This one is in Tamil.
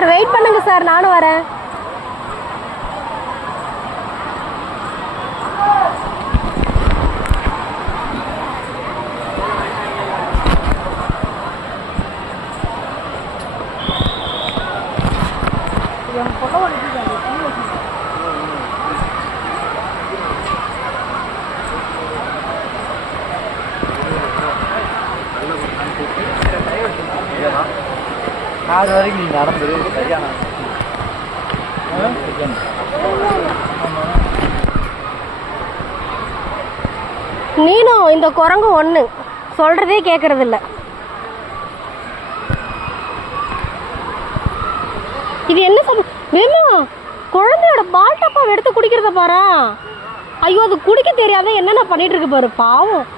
சார் வெயிட் பண்ணுங்க சார், நானும் வரேன். கார் வரைக்கும் நீங்க நடந்துரு சரியான. நீனும் இந்த குரங்கு ஒண்ணு சொல்றதே கேட்கறது இல்ல. இது என்ன வேமா குழந்தையோட பால் டப்பாவை எடுத்து குடிக்கிறத பாரு. ஐயோ அது குடிக்க தெரியாத என்னென்ன பண்ணிட்டு இருக்கு பாரு, பாவம்.